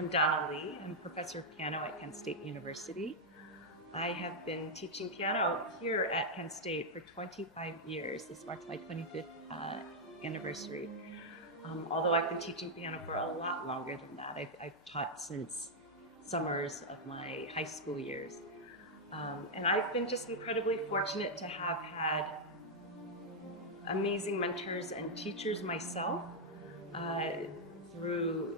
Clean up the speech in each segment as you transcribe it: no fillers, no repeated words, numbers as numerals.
I'm Donna Lee. I'm professor of piano at Kent State University. I have been teaching piano here at Kent State for 25 years. This marks my 25th anniversary. Although I've been teaching piano for a lot longer than that. I've taught since summers of my high school years. And I've been just incredibly fortunate to have had amazing mentors and teachers myself through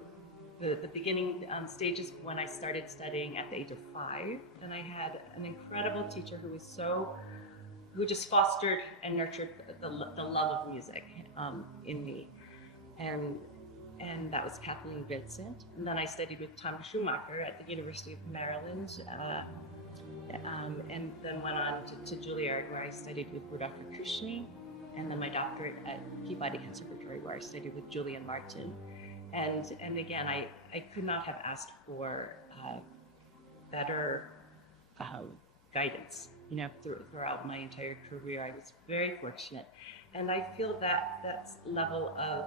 the beginning stages when I started studying at the age of 5. And I had an incredible teacher who just fostered and nurtured the love of music in me. And that was Kathleen Vincent. And then I studied with Tom Schumacher at the University of Maryland, and then went on to Juilliard, where I studied with Rudolph Kushny, and then my doctorate at Peabody Conservatory, where I studied with Julian Martin. And again, I could not have asked for better guidance, throughout my entire career. I was very fortunate. And I feel that level of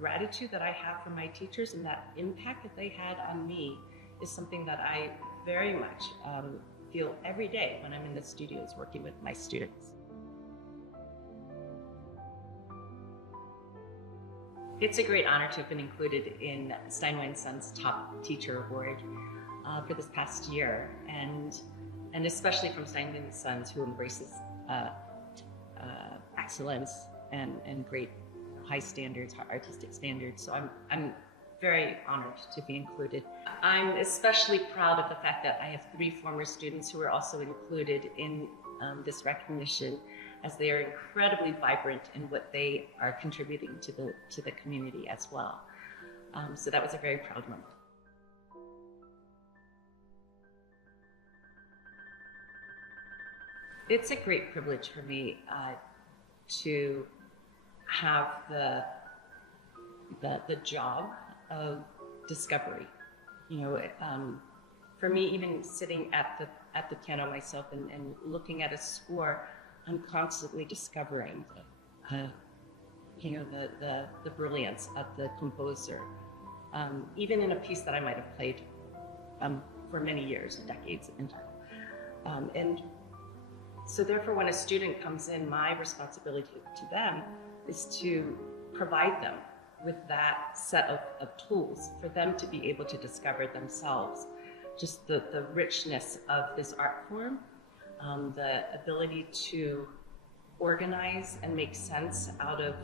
gratitude that I have for my teachers and that impact that they had on me is something that I very much feel every day when I'm in the studios working with my students. It's a great honor to have been included in Steinway & Sons Top Teacher Award for this past year, and especially from Steinway & Sons, who embraces excellence and great high standards, artistic standards. So I'm very honored to be included. I'm especially proud of the fact that I have 3 former students who are also included in this recognition, as they are incredibly vibrant in what they are contributing to the community as well. So that was a very proud moment. It's a great privilege for me to have the job of discovery. For me, even sitting at the piano myself and looking at a score, I'm constantly discovering the brilliance of the composer, even in a piece that I might have played for many years, decades in time. And so therefore, when a student comes in, my responsibility to them is to provide them with that set of tools for them to be able to discover themselves, just the richness of this art form, the ability to organize and make sense out of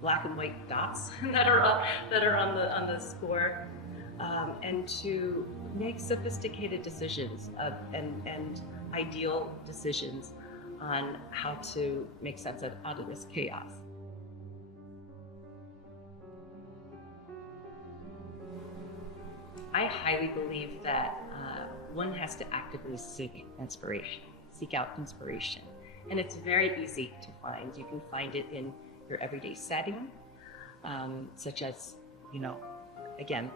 black and white dots that are on the score, and to make sophisticated decisions and ideal decisions on how to make sense out of this chaos. I highly believe that one has to actively seek out inspiration. And it's very easy to find. You can find it in your everyday setting, such as, again,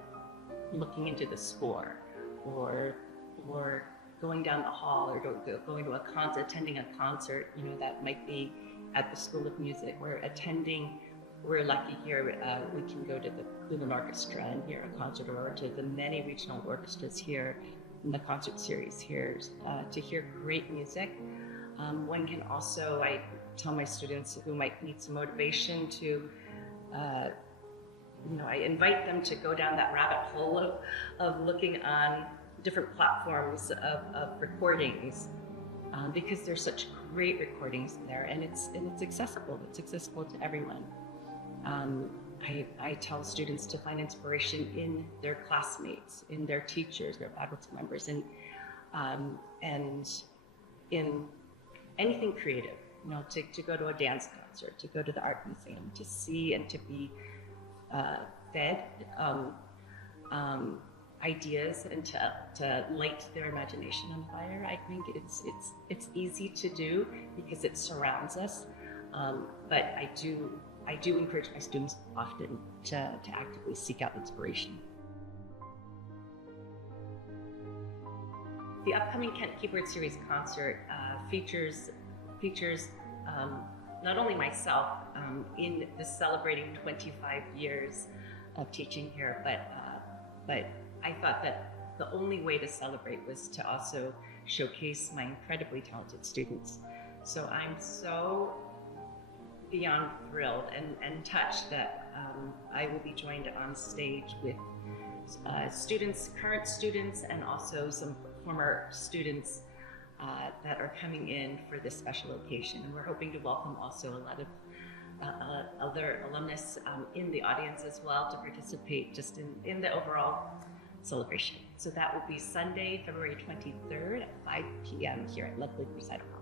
looking into the score, or going down the hall, or going to a concert, attending a concert, that might be at the School of Music. We're lucky here, we can go to the Cleveland Orchestra and hear a concert, or to the many regional orchestras here in the concert series here to hear great music. One can also, I tell my students who might need some motivation to, I invite them to go down that rabbit hole of looking on different platforms of recordings, because there's such great recordings there, and it's accessible. It's accessible to everyone. I tell students to find inspiration in their classmates, in their teachers, their faculty members, and in anything creative. To go to a dance concert, to go to the art museum, to see and to be fed ideas, and to light their imagination on fire. I think it's easy to do because it surrounds us, but I do encourage my students often to actively seek out inspiration. The upcoming Kent Keyboard Series concert features not only myself in the celebrating 25 years of teaching here, but I thought that the only way to celebrate was to also showcase my incredibly talented students. So I'm so beyond thrilled and touched that I will be joined on stage with students, current students, and also some former students that are coming in for this special occasion. And we're hoping to welcome also a lot of other alumnus in the audience as well to participate just in the overall celebration. So that will be Sunday, February 23rd at 5 p.m. here at Ludwig Recital Hall.